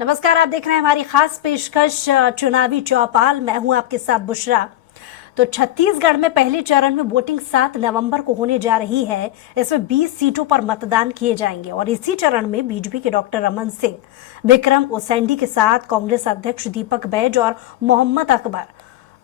नमस्कार, आप देख रहे हैं हमारी खास पेशकश चुनावी चौपाल। मैं हूं आपके साथ बुशरा। तो छत्तीसगढ़ में पहले चरण में वोटिंग 7 नवंबर को होने जा रही है। इसमें 20 सीटों पर मतदान किए जाएंगे और इसी चरण में बीजेपी के डॉक्टर रमन सिंह, विक्रम उसेंडी के साथ कांग्रेस अध्यक्ष दीपक बैज और मोहम्मद अकबर,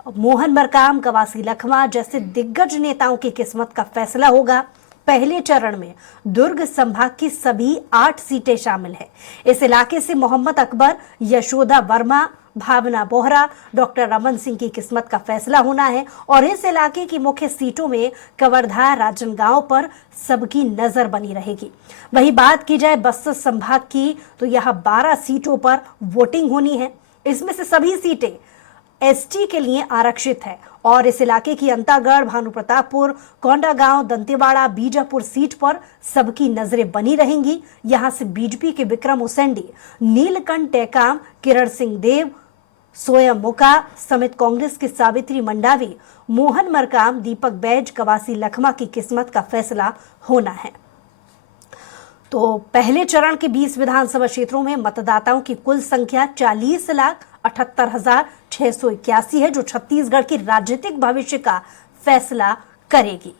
मोहन मरकाम, कवासी लखमा जैसे दिग्गज नेताओं की किस्मत का फैसला होगा। पहले चरण में दुर्ग संभाग की सभी 8 सीटें शामिल हैं। इस इलाके से मोहम्मद अकबर, यशोदा वर्मा, भावना बोहरा, डॉक्टर रमन सिंह की किस्मत का फैसला होना है और इस इलाके की मुख्य सीटों में कवर्धा, राजनांदगांव पर सबकी नजर बनी रहेगी। वहीं बात की जाए बस्तर संभाग की तो यहां 12 सीटों पर वोटिंग होनी है। इसमें से सभी सीटें एसटी के लिए आरक्षित है और इस इलाके की अंतागढ़, भानुप्रतापपुर, कोंडागांव, दंतेवाड़ा, बीजापुर सीट पर सबकी नजरें बनी रहेंगी। यहां से बीजेपी के विक्रम उसेंडी, नीलकंठ टेकाम, किरण सिंह देव, सोयम मुका समेत कांग्रेस की सावित्री मंडावी, मोहन मरकाम, दीपक बैज, कवासी लखमा की किस्मत का फैसला होना है। तो पहले चरण के 20 विधानसभा क्षेत्रों में मतदाताओं की कुल संख्या 40,78,681 है, जो छत्तीसगढ़ के राजनीतिक भविष्य का फैसला करेगी।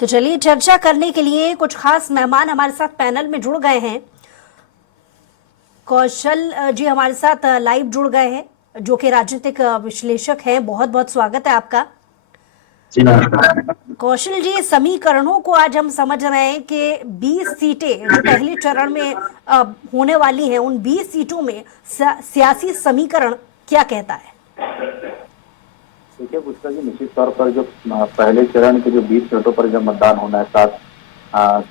तो चलिए, चर्चा करने के लिए कुछ खास मेहमान हमारे साथ पैनल में जुड़ गए हैं। कौशल जी हमारे साथ लाइव जुड़ गए हैं, जो कि राजनीतिक विश्लेषक हैं। बहुत बहुत स्वागत है आपका। जी नमस्कार। कौशल जी, समीकरणों को आज हम समझ रहे हैं कि 20 सीटें जो पहले चरण में होने वाली हैं, उन 20 सीटों में सियासी समीकरण क्या कहता है? देखिए पुष्कर जी, निश्चित तौर पर जो पहले चरण के जो 20 सीटों पर जब मतदान होना है 7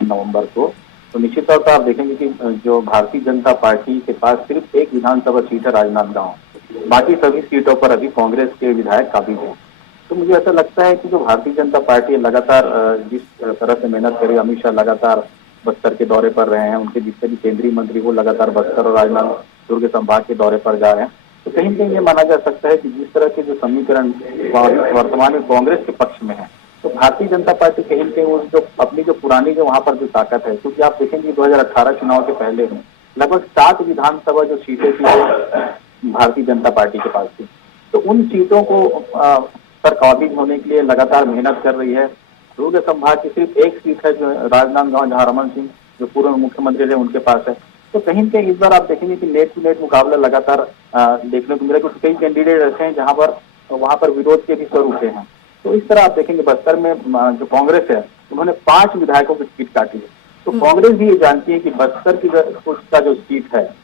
नवंबर को, तो निश्चित तौर पर आप देखेंगे कि जो भारतीय जनता पार्टी के पास सिर्फ एक विधानसभा सीट है, राजनांदगांव। बाकी सभी सीटों पर अभी कांग्रेस के विधायक काबिज हैं। तो मुझे ऐसा लगता है कि जो भारतीय जनता पार्टी लगातार जिस तरह से मेहनत करे, अमित शाह लगातार बस्तर के दौरे पर रहे हैं, उनके जितने भी केंद्रीय मंत्री वो लगातार बस्तर और राजनांदगांव दुर्ग संभाग के दौरे पर जा रहे हैं। तो कहीं न कहीं ये माना जा सकता है कि जिस तरह के जो समीकरण वर्तमान में कांग्रेस के पक्ष में है, तो भारतीय जनता पार्टी कहीं न कहीं उस जो अपनी जो पुरानी जो वहां पर जो ताकत है, क्योंकि आप देखेंगे 2018 चुनाव के पहले में लगभग 7 विधानसभा जो सीटें थी वो भारतीय जनता पार्टी के पास थी। तो उन सीटों को पर काबिज होने के लिए लगातार मेहनत कर रही है। दुर्ग संभाग की सिर्फ एक सीट है जो राजनांदगांव, जहां रमन सिंह जो पूर्व मुख्यमंत्री रहे उनके पास है। तो कहीं न कहीं इस बार आप देखेंगे कि नेट टू नेट मुकाबला लगातार देखने को मिला, क्योंकि कई कैंडिडेट ऐसे हैं जहां पर वहां पर विरोध के भी स्वर उठे हैं। तो इस तरह आप देखेंगे बस्तर में जो कांग्रेस है उन्होंने 5 विधायकों की टिकट काटी है। तो कांग्रेस भी ये जानती है कि बस्तर की उसका जो सीट है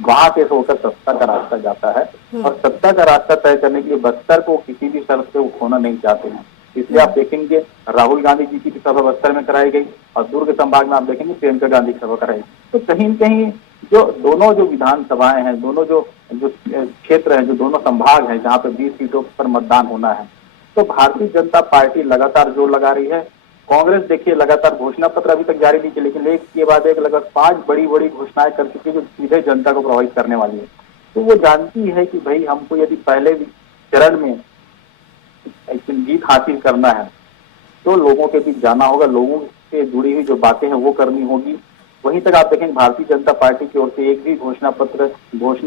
वहां से होकर सत्ता का रास्ता जाता है और सत्ता का रास्ता तय करने के लिए बस्तर को किसी भी शर्त पे वो खोना नहीं चाहते हैं। इसलिए आप देखेंगे राहुल गांधी जी की सभा बस्तर में कराई गई और दुर्ग संभाग में आप देखेंगे प्रियंका गांधी की सभा कराई। तो कहीं न कहीं जो दोनों जो विधानसभाएं हैं, दोनों जो क्षेत्र है, जो दोनों संभाग है जहां पर 20 सीटों पर मतदान होना है, तो भारतीय जनता पार्टी लगातार जोर लगा रही है। कांग्रेस देखिए लगातार घोषणा पत्र अभी तक जारी नहीं किया, लेकिन एक के बाद एक लगभग 5 बड़ी बड़ी घोषणाएं कर चुकी है जो सीधे जनता को प्रभावित करने वाली है। तो वो जानती है कि भाई हमको यदि पहले चरण में जीत हासिल करना है तो लोगों के बीच जाना होगा, लोगों से जुड़ी हुई जो बातें हैं वो करनी होगी। वहीं तक आप देखेंगे भारतीय जनता पार्टी की ओर से एक भी घोषणा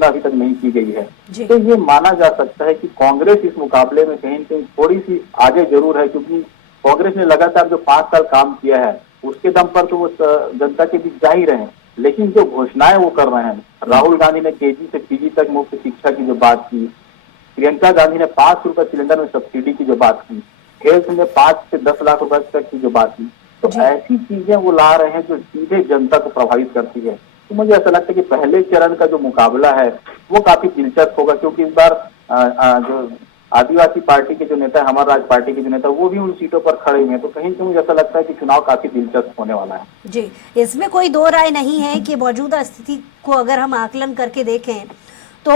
अभी तक नहीं की गई है। तो ये माना जा सकता है कि कांग्रेस इस मुकाबले में कहीं न कहीं थोड़ी सी आगे जरूर है, क्योंकि कांग्रेस ने लगातार जो 5 साल काम किया है उसके दम पर तो वो जनता के बीच जा ही रहे हैं, लेकिन जो घोषणाएं वो कर रहे हैं, राहुल गांधी ने केजी से पीजी तक मुफ्त शिक्षा की जो बात की, प्रियंका गांधी ने 5 रुपए सिलेंडर में सब्सिडी की जो बात की, हेल्थ में 5 से 10 लाख रुपए तक की जो बात की, तो ऐसी चीजें वो ला रहे हैं जो सीधे जनता को प्रभावित करती है। तो मुझे ऐसा लगता है कि पहले चरण का जो मुकाबला है वो काफी दिलचस्प होगा, क्योंकि इस बार जो आदिवासी पार्टी के जो नेता है, हमारा राज पार्टी के जो नेता, वो भी उन सीटों पर खड़े हुए हैं। तो कहीं मुझे ऐसा लगता है कि चुनाव काफी दिलचस्प होने वाला है। जी, इसमें कोई दो राय नहीं है कि मौजूदा स्थिति को अगर हम आकलन करके देखें तो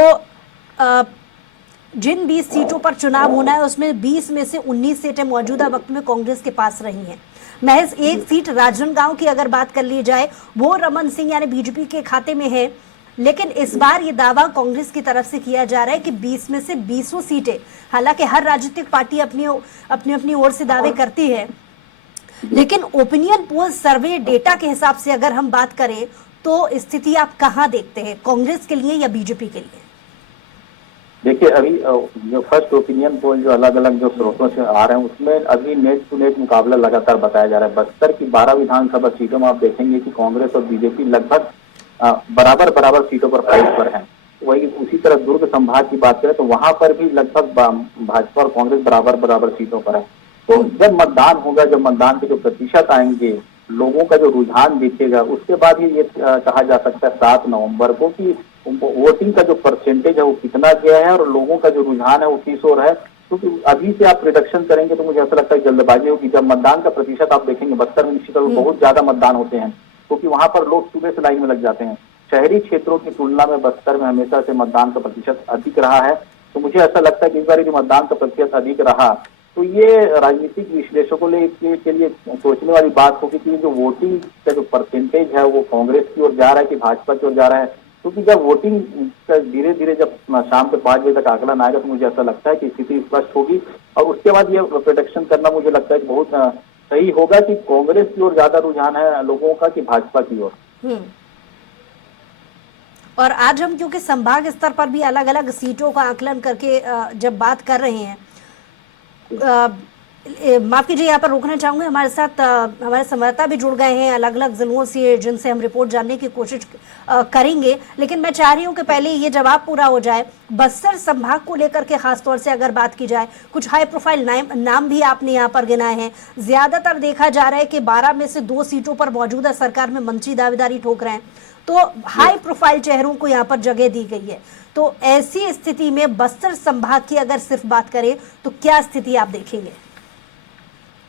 जिन 20 सीटों पर चुनाव होना है उसमें 20 में से 19 सीटें मौजूदा वक्त में कांग्रेस के पास रही हैं। महज एक सीट राजनांदगांव की अगर बात कर ली जाए वो रमन सिंह यानी बीजेपी के खाते में है, लेकिन इस बार ये दावा कांग्रेस की तरफ से किया जा रहा है कि 20 में से 20 सीटें, हालांकि हर राजनीतिक पार्टी अपनी ओर से दावे करती है, लेकिन ओपिनियन पोल सर्वे डेटा के हिसाब से अगर हम बात करें तो स्थिति आप कहां देखते हैं, कांग्रेस के लिए या बीजेपी के लिए? देखिए, अभी जो फर्स्ट ओपिनियन पोल जो अलग अलग जो स्रोतों से आ रहे हैं उसमें अभी नेट टू नेट मुकाबला लगातार बताया जा रहा है। बस्तर की 12 विधानसभा सीटों में आप देखेंगे कि कांग्रेस और बीजेपी लगभग बराबर बराबर सीटों पर फाइट पर हैं। वही उसी तरह दुर्ग संभाग की बात करें तो वहां पर भी लगभग भाजपा और कांग्रेस बराबर बराबर सीटों पर है। तो जब मतदान होगा, जब मतदान के जो प्रतिशत आएंगे, लोगों का जो रुझान दिखेगा, उसके बाद ही ये कहा जा सकता है 7 नवंबर को कि वोटिंग का जो परसेंटेज है वो कितना गया है और लोगों का जो रुझान है वो किस ओर है। क्योंकि अभी से आप प्रिडिक्शन करेंगे तो मुझे ऐसा लगता है जल्दबाजी होगी। जब मतदान का प्रतिशत आप देखेंगे बस्तर में निश्चित रूप से बहुत ज्यादा मतदान होते हैं, क्योंकि वहां पर लोग सुबह से लाइन में लग जाते हैं। शहरी क्षेत्रों की तुलना में बस्तर में हमेशा से मतदान का प्रतिशत अधिक रहा है। तो मुझे ऐसा लगता है कि इस बार यदि मतदान का प्रतिशत अधिक रहा तो ये राजनीतिक विश्लेषकों के लिए सोचने वाली बात होगी कि जो वोटिंग का जो परसेंटेज है वो कांग्रेस की ओर जा रहा है कि भाजपा की ओर जा रहा है। क्योंकि जब वोटिंग का धीरे धीरे जब शाम के 5 बजे तक आंकलन आएगा तो मुझे ऐसा लगता है कि स्थिति स्पष्ट होगी और उसके बाद ये प्रोडिक्शन करना मुझे लगता है कि बहुत सही होगा कि कांग्रेस की ओर ज्यादा रुझान है लोगों का कि भाजपा की ओर। और आज हम क्योंकि संभाग स्तर पर भी अलग अलग सीटों का आकलन करके जब बात कर रहे हैं, माफ कीजिए यहाँ पर रोकना चाहूंगे, हमारे साथ हमारे संवाददाता भी जुड़ गए हैं अलग अलग जिलों से जिनसे हम रिपोर्ट जानने की कोशिश करेंगे, लेकिन मैं चाह रही हूँ कि पहले ये जवाब पूरा हो जाए। बस्तर संभाग को लेकर के खासतौर से अगर बात की जाए, कुछ हाई प्रोफाइल नाम भी आपने यहाँ पर गिनाए हैं। ज्यादातर देखा जा रहा है कि 12 में से 2 सीटों पर मौजूदा सरकार में मंत्री दावेदारी ठोक रहे हैं, तो हाई प्रोफाइल चेहरों को यहाँ पर जगह दी गई है। तो ऐसी स्थिति में बस्तर संभाग की अगर सिर्फ बात करें तो क्या स्थिति आप देखेंगे?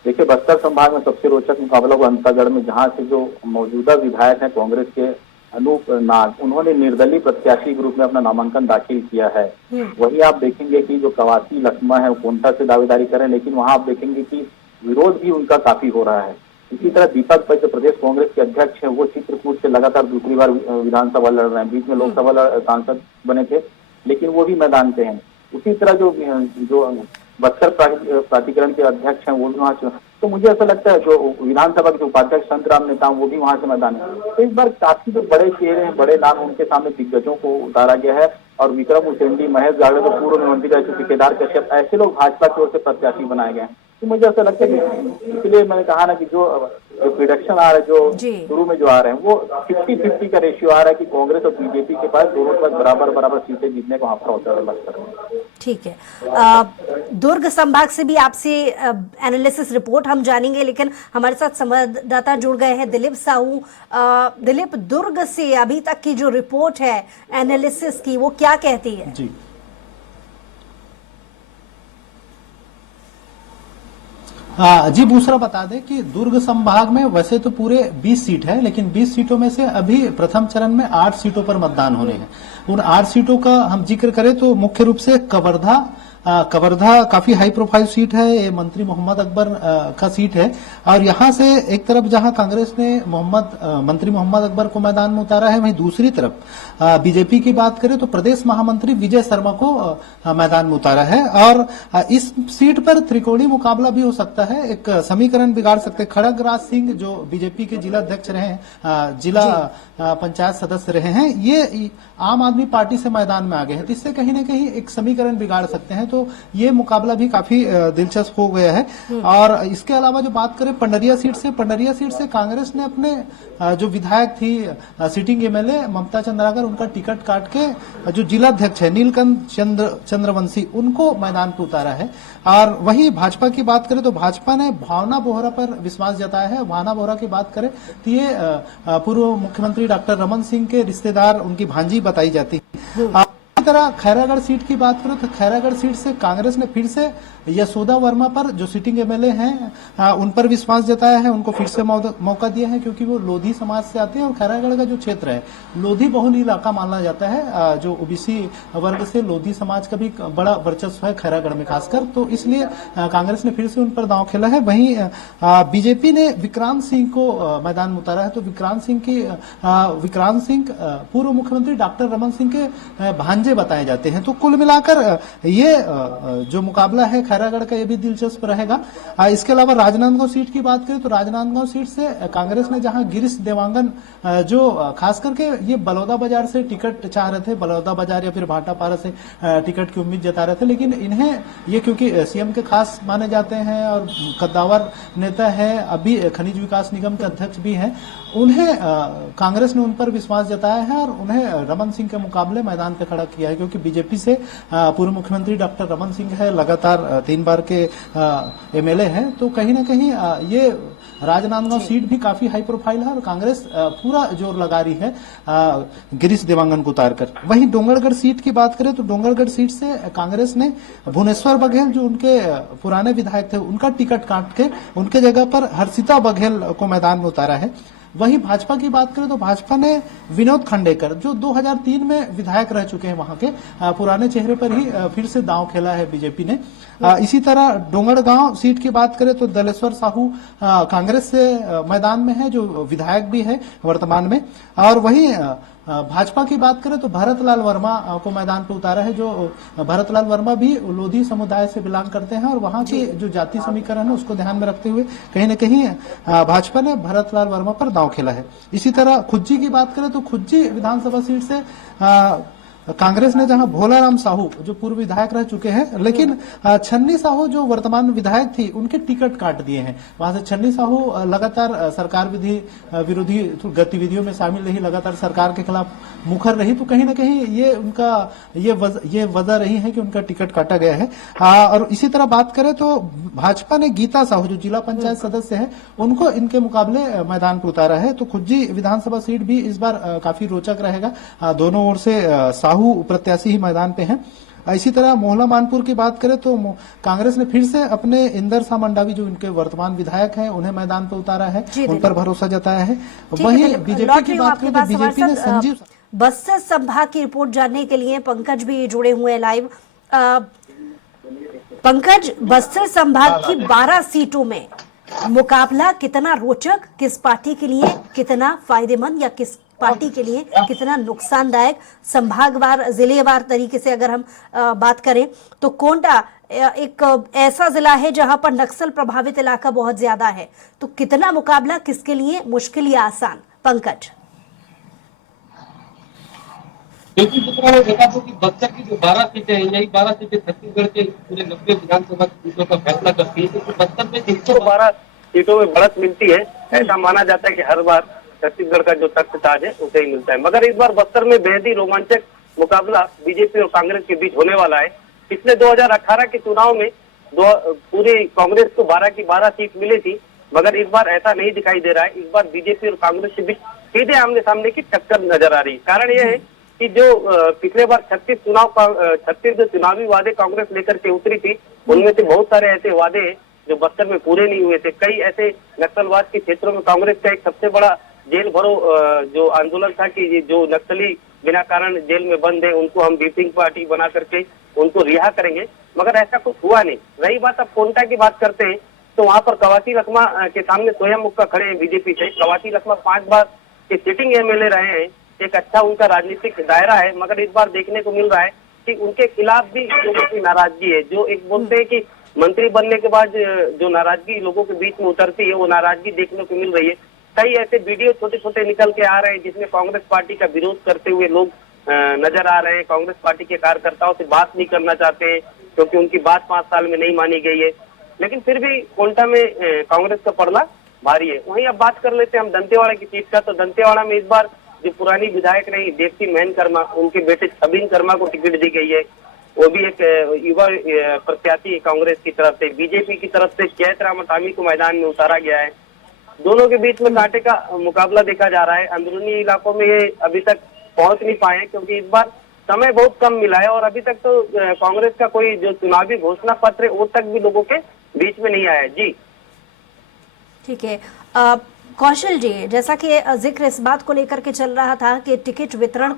देखिए, बस्तर संभाग में सबसे रोचक मुकाबला हुआ अंतागढ़ में, जहां से जो मौजूदा विधायक हैं कांग्रेस के अनूप नाग, उन्होंने निर्दलीय प्रत्याशी के रूप में अपना नामांकन दाखिल किया है। वही आप देखेंगे कि जो कवासी लखमा है वो कोंटा से दावेदारी करें, लेकिन वहां आप देखेंगे कि विरोध भी उनका काफी हो रहा है। इसी तरह दीपक भाई जो प्रदेश कांग्रेस के अध्यक्ष हैं वो चित्रकूट से लगातार दूसरी बार विधानसभा लड़ रहे हैं। बीच में लोकसभा सांसद बने थे लेकिन वो भी मैदान पे हैं। उसी तरह जो बस्तर प्राधिकरण के अध्यक्ष हैं वो भी वहां से। तो मुझे ऐसा लगता है जो विधानसभा के उपाध्यक्ष संतराम नेता वो भी वहां से मैदान में। तो इस बार काफी जो बड़े चेहरे हैं, बड़े नाम, उनके सामने दिग्गजों को उतारा गया है और विक्रम उसेंडी, महेश गागड़े, जो पूर्व मंत्री रह चुके, केदार कश्यप, ऐसे लोग भाजपा की ओर से प्रत्याशी बनाए गए हैं। तो मुझे ऐसा लगता है कि इसलिए मैंने कहा ना कि जो प्रोडक्शन आ रहा है, जो शुरू में जो आ रहे हैं वो 50-50 का रेशियो आ रहा है कि कांग्रेस और बीजेपी के पास दोनों के पास बराबर बराबर सीटें जीतने को अवसर होता है बस्तर में। ठीक है, दुर्ग संभाग से भी आपसे एनालिसिस रिपोर्ट हम जानेंगे, लेकिन हमारे साथ संवाददाता जुड़ गए हैं दिलीप साहू। दिलीप, दुर्ग से अभी तक की जो रिपोर्ट है एनालिसिस की वो क्या कहती है? जी बूसरा बता दें कि दुर्ग संभाग में वैसे तो पूरे 20 सीट है, लेकिन 20 सीटों में से अभी प्रथम चरण में 8 सीटों पर मतदान होने हैं। उन 8 सीटों का हम जिक्र करें तो मुख्य रूप से कवर्धा काफी हाई प्रोफाइल सीट है, ये मंत्री मोहम्मद अकबर का सीट है। और यहाँ से एक तरफ जहाँ कांग्रेस ने मंत्री मोहम्मद अकबर को मैदान में उतारा है, वहीं दूसरी तरफ बीजेपी की बात करें तो प्रदेश महामंत्री विजय शर्मा को मैदान में उतारा है। और इस सीट पर त्रिकोणीय मुकाबला भी हो सकता है, एक समीकरण बिगाड़ सकते हैं। खड़गराज सिंह जो बीजेपी के जिला अध्यक्ष रहे हैं, जिला पंचायत सदस्य रहे हैं, ये आम आदमी पार्टी से मैदान में आ गए हैं, जिससे कहीं ना कहीं एक समीकरण बिगाड़ सकते हैं। तो ये मुकाबला भी काफी दिलचस्प हो गया है। और इसके अलावा जो बात करें पंडरिया सीट से कांग्रेस ने अपने जो विधायक थी सिटिंग एमएलए ममता चंद्राकर, उनका टिकट काट के जो जिला अध्यक्ष है नीलकंठ चंद्रवंशी, उनको मैदान पर उतारा है। और वहीं भाजपा की बात करें तो भाजपा ने भावना बोहरा पर विश्वास जताया है। भावना बोहरा की बात करें तो ये पूर्व मुख्यमंत्री डॉक्टर रमन सिंह के रिश्तेदार, उनकी भांजी बताई जाती है। तरह खैरागढ़ सीट की बात करो तो खैरागढ़ सीट से कांग्रेस ने फिर से यशोदा वर्मा पर, जो सिटिंग एमएलए हैं, उन पर विश्वास जताया है, उनको फिर से मौका दिया है, क्योंकि वो लोधी समाज से आते हैं और खैरागढ़ का जो क्षेत्र है लोधी बहुल इलाका माना जाता है। जो ओबीसी वर्ग से लोधी समाज का भी बड़ा वर्चस्व है खैरागढ़ में खासकर, तो इसलिए कांग्रेस ने फिर से उन पर दांव खेला है। वहीं बीजेपी ने विक्रांत सिंह को मैदान में उतारा है। तो विक्रांत सिंह पूर्व मुख्यमंत्री डॉक्टर रमन सिंह के भांजे बताए जाते हैं। तो कुल मिलाकर ये जो मुकाबला है खैरागढ़ का, ये भी दिलचस्प रहेगा। इसके अलावा राजनांदगांव सीट की बात करें तो राजनांदगांव सीट से कांग्रेस ने जहां गिरीश देवांगन, जो खास करके ये बलौदा बाजार से टिकट चाह रहे थे, बलौदा बाजार या फिर भाटापारा से टिकट की उम्मीद जता रहे थे, लेकिन इन्हें ये क्योंकि सीएम के खास माने जाते हैं और कद्दावर नेता है, अभी खनिज विकास निगम के अध्यक्ष भी हैं, उन्हें कांग्रेस ने उन पर विश्वास जताया है और उन्हें रमन सिंह के मुकाबले मैदान पे खड़ा किया है। क्योंकि बीजेपी से पूर्व मुख्यमंत्री डॉक्टर रमन सिंह है, लगातार 3 बार के एमएलए हैं, तो कहीं ना कहीं ये राजनांदगांव सीट भी काफी हाई प्रोफाइल है और कांग्रेस पूरा जोर लगा रही है गिरीश देवांगन को उतारकर। वहीं डोंगरगढ़ सीट की बात करें तो डोंगरगढ़ सीट से कांग्रेस ने भुवनेश्वर बघेल, जो उनके पुराने विधायक थे, उनका टिकट काट के उनके जगह पर हर्षिता बघेल को मैदान में उतारा है। वहीं भाजपा की बात करें तो भाजपा ने विनोद खंडेकर, जो 2003 में विधायक रह चुके हैं वहां के, पुराने चेहरे पर ही फिर से दांव खेला है बीजेपी ने। इसी तरह डोंगरगांव सीट की बात करें तो दलेश्वर साहू कांग्रेस से मैदान में है, जो विधायक भी है वर्तमान में। और वहीं भाजपा की बात करें तो भरतलाल वर्मा को मैदान पर उतारा है, जो भरतलाल वर्मा भी लोधी समुदाय से बिलोंग करते हैं और वहां की जो जाति समीकरण है उसको ध्यान में रखते हुए कहीं न कहीं भाजपा ने भरतलाल वर्मा पर दांव खेला है। इसी तरह खुज्जी की बात करें तो खुज्जी विधानसभा सीट से कांग्रेस ने जहां भोलाराम साहू, जो पूर्व विधायक रह चुके हैं, लेकिन छन्नी साहू जो वर्तमान विधायक थी, उनके टिकट काट दिए हैं। वहां से छन्नी साहू लगातार सरकार विरोधी गतिविधियों में शामिल रही, लगातार सरकार के खिलाफ मुखर रही, तो कहीं ना कहीं ये उनका ये वजह रही है कि उनका टिकट काटा गया है। और इसी तरह बात करें तो भाजपा ने गीता साहू, जो जिला पंचायत सदस्य है, उनको इनके मुकाबले मैदान पर उतारा है। तो खुज्जी विधानसभा सीट भी इस बार काफी रोचक रहेगा। दोनों ओर से साहू प्रत्याशी ही मैदान पे हैं। इसी तरह मोहला मानपुर की बात करें तो कांग्रेस ने फिर से अपने इंदर शाह मंडावी, जो उनके वर्तमान विधायक हैं, उन्हें मैदान पर उतारा है, उन पर भरोसा जताया है। वहीं बीजेपी की बात करें तो बीजेपी ने संजीव बस्तर संभाग की रिपोर्ट जानने के लिए पंकज भी जुड़े हुए हैं लाइव। पंकज, बस्तर संभाग की 12 सीटों में मुकाबला कितना रोचक, किस पार्टी के लिए कितना फायदेमंद या किस पार्टी के लिए कितना नुकसानदायक, संभागवार जिलेवार तरीके से अगर हम बात करें तो कोंटा एक ऐसा जिला है जहां पर नक्सल प्रभावित इलाका बहुत ज्यादा है, तो कितना मुकाबला किसके लिए मुश्किल या आसान? पंकज, क्योंकि ने देखा तो कि बस्तर की जो 12 सीटें हैं, यही 12 सीटें छत्तीसगढ़ के पूरे 90 विधानसभा सीटों का फैसला करती है। तो बस्तर में 112 सीटों में बढ़त मिलती है। ऐसा माना जाता है कि हर बार छत्तीसगढ़ का जो तख्त ताज है उसे ही मिलता है, मगर इस बार बस्तर में बेहद ही रोमांचक मुकाबला बीजेपी और कांग्रेस के बीच होने वाला है। पिछले 2018 के चुनाव में पूरी कांग्रेस को 12 की 12 सीट मिली थी, मगर इस बार ऐसा नहीं दिखाई दे रहा है। इस बार बीजेपी और कांग्रेस के बीच सीधे आमने सामने की टक्कर नजर आ रही है। कारण यह है कि जो पिछले बार 36 जो चुनावी वादे कांग्रेस लेकर के उतरी थी, उनमें से बहुत सारे ऐसे वादे हैं जो बस्तर में पूरे नहीं हुए थे। कई ऐसे नक्सलवाद के क्षेत्रों में कांग्रेस का एक सबसे बड़ा जेल भरो जो आंदोलन था कि जो नक्सली बिना कारण जेल में बंद है उनको हम बीपिंग पार्टी बना करके उनको रिहा करेंगे, मगर ऐसा कुछ हुआ नहीं। रही बात अब कोंटा की बात करते हैं तो वहां पर कवासी लखमा के सामने स्वयं मुक्का खड़े हैं बीजेपी से। कवासी लखमा 5 बार के सिटिंग एमएलए रहे हैं, एक अच्छा उनका राजनीतिक दायरा है, मगर इस बार देखने को मिल रहा है कि उनके खिलाफ भी लोगों की नाराजगी है। जो एक बोलते हैं कि मंत्री बनने के बाद जो नाराजगी लोगों के बीच में उतरती है, वो नाराजगी देखने को मिल रही है। कई ऐसे वीडियो छोटे छोटे निकल के आ रहे हैं जिसमें कांग्रेस पार्टी का विरोध करते हुए लोग नजर आ रहे हैं। कांग्रेस पार्टी के कार्यकर्ताओं से बात नहीं करना चाहते हैं क्योंकि उनकी बात 5 साल में नहीं मानी गई है, लेकिन फिर भी कोंटा में कांग्रेस का पड़ला भारी है। वहीं अब बात कर लेते हैं हम दंतेवाड़ा की सीट का। तो दंतेवाड़ा में इस बार जो पुरानी विधायक रही देवती महन कर्मा, उनके बेटे छबिन कर्मा को टिकट दी गई है। वो भी एक युवा प्रत्याशी है कांग्रेस की तरफ से। बीजेपी की तरफ से चैतराम टामी को मैदान में उतारा गया है। दोनों के बीच में कांटे का मुकाबला देखा जा रहा है। अंदरूनी इलाकों में ये अभी तक पहुंच नहीं पाए क्योंकि इस बार समय बहुत कम मिला है और अभी तक तो कांग्रेस का कोई जो चुनावी घोषणा पत्र है वो तक भी लोगों के बीच में नहीं आया है। जी ठीक है। कौशल जी, जैसा कि जिक्र इस बात को लेकर के चल रहा था कि टिकट वितरण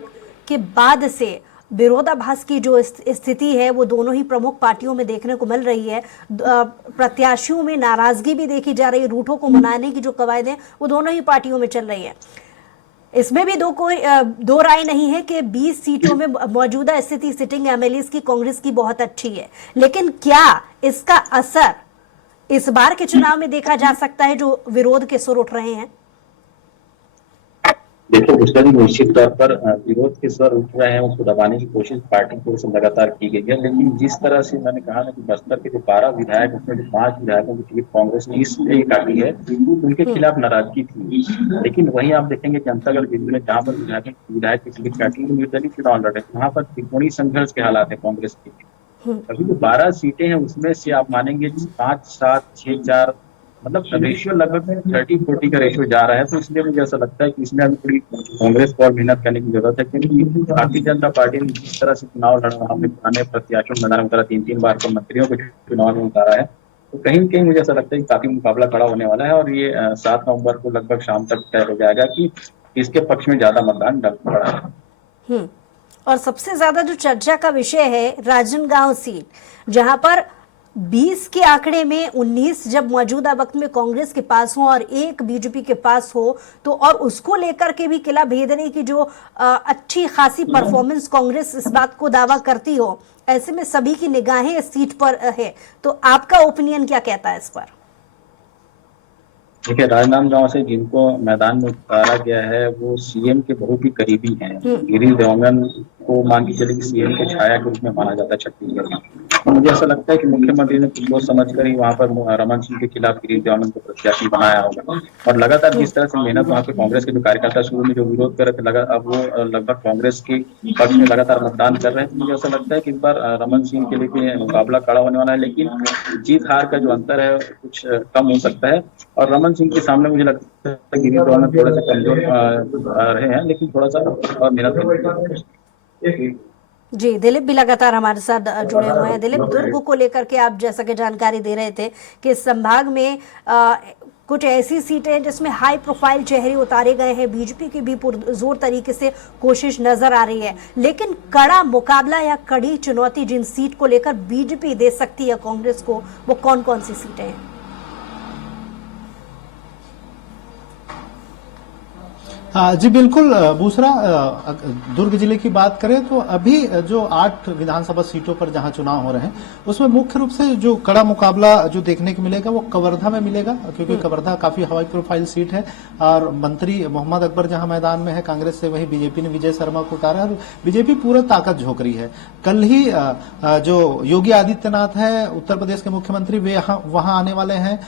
के बाद से विरोधाभास की जो स्थिति है वो दोनों ही प्रमुख पार्टियों में देखने को मिल रही है। प्रत्याशियों में नाराजगी भी देखी जा रही है। रूठों को मनाने की जो कवायद है वो दोनों ही पार्टियों में चल रही है। इसमें भी दो राय नहीं है कि 20 सीटों में मौजूदा स्थिति सिटिंग एमएलएस की कांग्रेस की बहुत अच्छी है, लेकिन क्या इसका असर इस बार के चुनाव में देखा जा सकता है जो विरोध के सुर उठ रहे हैं? देखिए पुष्कर जी, निश्चित तौर पर विरोध के स्वर उठ रहे हैं, उसको दबाने की कोशिश पार्टी की ओर से लगातार की गई है। लेकिन जिस तरह से मैंने कहा ना कि बस्तर के जो 12 विधायक, उसमें जो 5 विधायकों की टिकट कांग्रेस ने इसलिए काटी है, उनके खिलाफ नाराजगी थी। लेकिन वहीं आप देखेंगे कि अंतर्गत बिंदु ने जहां पर विधायक की टिकट काटी, वो निर्दलीय चुनाव लड़े, वहां पर त्रिकोणीय संघर्ष के हालात है कांग्रेस के। अभी जो 12 सीटें हैं उसमें से आप मानेंगे 5, 7, 6, 4, मतलब रेशियो लगभग 30-40 का रेशियो जा रहा है। तो इसलिए मुझे ऐसा लगता है कि इसमें अभी थोड़ी कांग्रेस को और मेहनत करने की जरूरत है, क्योंकि भारतीय जनता पार्टी ने जिस तरह से चुनाव लड़ा, वहां पे पुराने प्रत्याशियों मैदान में उतारा, 3-3 बार को मंत्रियों को चुनाव में उतारा है, तो कहीं न कहीं मुझे ऐसा लगता है कि काफी मुकाबला कड़ा होने वाला है। और ये 7 नवंबर को लगभग शाम तक तय हो जाएगा कि इसके पक्ष में ज्यादा मतदान पड़ा है। और सबसे ज्यादा जो चर्चा का विषय है राजनांदगांव सीट, जहां पर 20 के आंकड़े में 19 जब मौजूदा वक्त में कांग्रेस के पास हो और 1 बीजेपी के पास हो, तो और उसको लेकर के भी किला भेदने की जो अच्छी खासी परफॉर्मेंस कांग्रेस इस बात को दावा करती हो, ऐसे में सभी की निगाहें इस सीट पर है। तो आपका ओपिनियन क्या कहता है इस पर? देखिए, राजनांदगांव से जिनको मैदान में उतारा गया है वो सीएम के बहुत ही करीबी हैं। गिरीश देवंगन को मान के चले कि सीएम के छाया के रूप में माना जाता है छत्तीसगढ़ में। तो मुझे ऐसा लगता है कि मुख्यमंत्री ने कुछ सोच समझकर ही वहां पर रमन सिंह के खिलाफ गिरीश देवंगन को प्रत्याशी बनाया होगा। और लगातार जिस तरह से मेहनत वहाँ पे कांग्रेस के जो कार्यकर्ता शुरू में जो विरोध कर रहे थे, अब वो लगभग कांग्रेस के पक्ष में लगातार मतदान कर रहे हैं। तो मुझे ऐसा लगता है कि इस बार रमन सिंह के लिए मुकाबला कड़ा होने वाला है, लेकिन जीत हार का जो अंतर है कुछ कम हो सकता है। और रमन सिंह के सामने मुझे लगता है गिरीश देवंगन थोड़ा सा कमजोर रहे हैं, लेकिन थोड़ा सा और मेहनत करनी। जी, दिलीप भी लगातार हमारे साथ जुड़े हुए हैं। दिलीप, दुर्ग को लेकर के आप जैसा कि जानकारी दे रहे थे कि इस संभाग में कुछ ऐसी सीटें हैं जिसमें हाई प्रोफाइल चेहरे उतारे गए हैं, बीजेपी की भी पुरजोर तरीके से कोशिश नजर आ रही है, लेकिन कड़ा मुकाबला या कड़ी चुनौती जिन सीट को लेकर बीजेपी दे सकती है कांग्रेस को, वो कौन कौन सी सीटें हैं? जी बिल्कुल दूसरा, दुर्ग जिले की बात करें तो अभी जो 8 विधानसभा सीटों पर जहां चुनाव हो रहे हैं उसमें मुख्य रूप से जो कड़ा मुकाबला जो देखने को मिलेगा वो कवर्धा में मिलेगा, क्योंकि कवर्धा काफी हाई प्रोफाइल सीट है और मंत्री मोहम्मद अकबर जहां मैदान में है कांग्रेस से, वही बीजेपी ने विजय शर्मा को उतारा है। बीजेपी पूरा ताकत झोंक रही है। कल ही जो योगी आदित्यनाथ है उत्तर प्रदेश के मुख्यमंत्री, वे वहां आने वाले हैं,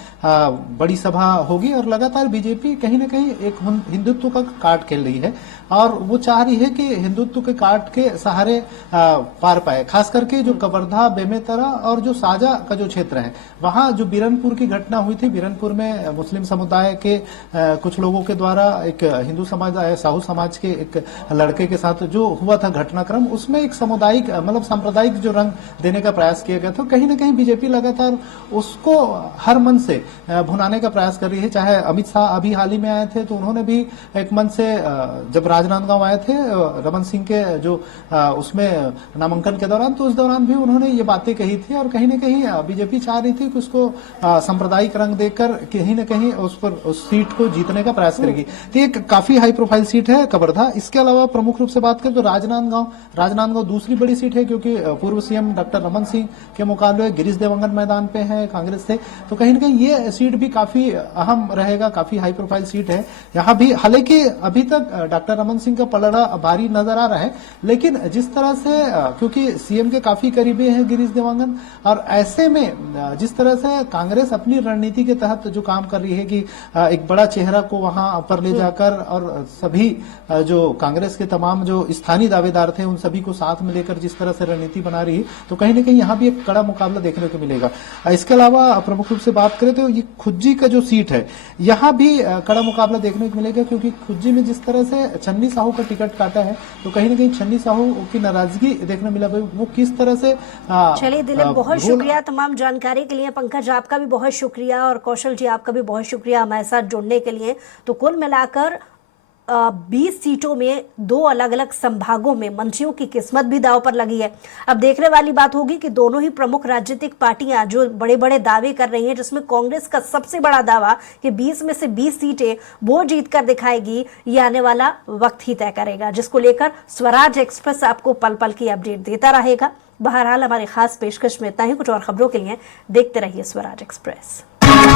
बड़ी सभा होगी और लगातार बीजेपी कहीं ना कहीं एक हिंदुत्व का कार्ड खेल रही है और वो चाह रही है कि हिंदुत्व के कार्ड के सहारे पार पाए। खास करके जो कवर्धा, बेमेतरा और जो साजा का जो क्षेत्र है, वहां जो बीरनपुर की घटना हुई थी, बीरनपुर में मुस्लिम समुदाय के कुछ लोगों के द्वारा एक हिंदू समाज, साहू समाज के एक लड़के के साथ जो हुआ था घटनाक्रम, उसमें एक सामुदायिक मतलब सांप्रदायिक जो रंग देने का प्रयास किया गया था। कहीं ना कहीं बीजेपी लगातार उसको हर मन से भुनाने का प्रयास कर रही है। चाहे अमित शाह अभी हाल ही में आए थे तो उन्होंने भी एक मन से, जब राजनांदगांव आए थे रमन सिंह के जो उसमें नामांकन के दौरान, तो उस दौरान भी उन्होंने ये बातें कही थी और कहीं ना कहीं बीजेपी चाह रही थी कि उसको सांप्रदायिक रंग देकर कहीं ना कहीं उस सीट को जीतने का प्रयास करेगी। तो एक काफी हाई प्रोफाइल सीट है कवर्धा। इसके अलावा प्रमुख रूप से बात करें तो राजनांदगांव दूसरी बड़ी सीट है, क्योंकि पूर्व सीएम डॉक्टर रमन सिंह के मुकाबले गिरीश देवंगन मैदान पे है कांग्रेस से, तो कहीं ना कहीं ये सीट भी काफी अहम रहेगा, काफी हाई प्रोफाइल सीट है। यहाँ भी हालांकि अभी तक डॉक्टर रमन सिंह का पलड़ा भारी नजर आ रहा है, लेकिन जिस तरह से, क्योंकि सीएम के काफी करीबी हैं गिरीश देवंगन, और ऐसे में जिस तरह से कांग्रेस अपनी रणनीति के तहत जो काम कर रही है कि एक बड़ा चेहरा को वहां पर ले जाकर और सभी जो कांग्रेस के तमाम जो स्थानीय दावेदार थे उन सभी को साथ में लेकर जिस तरह से रणनीति बना रही है, तो कहीं ना कहीं यहाँ भी एक कड़ा मुकाबला देखने को मिलेगा। इसके अलावा प्रमुख रूप से बात करें तो ये खुज्जी का जो सीट है, यहाँ भी कड़ा मुकाबला देखने को मिलेगा, क्योंकि खुज्जी में जिस तरह से चन्नी छन्नी साहू का टिकट काटा है, तो कहीं ना कहीं छन्नी साहू की नाराजगी देखने मिला। वो किस तरह से चलिए दिलीप, बहुत शुक्रिया तमाम जानकारी के लिए। पंकज आपका भी बहुत शुक्रिया और कौशल जी आपका भी बहुत शुक्रिया हमारे साथ जुड़ने के लिए। तो कुल मिलाकर 20 सीटों में 2 अलग अलग संभागों में मंत्रियों की किस्मत भी दांव पर लगी है। अब देखने वाली बात होगी कि दोनों ही प्रमुख राजनीतिक पार्टियां जो बड़े बड़े दावे कर रही हैं, जिसमें कांग्रेस का सबसे बड़ा दावा कि 20 में से 20 सीटें वो जीत कर दिखाएगी, ये आने वाला वक्त ही तय करेगा, जिसको लेकर स्वराज एक्सप्रेस आपको पल पल की अपडेट देता रहेगा। बहरहाल हमारी खास पेशकश में इतना ही। कुछ और खबरों के लिए देखते रहिए स्वराज एक्सप्रेस।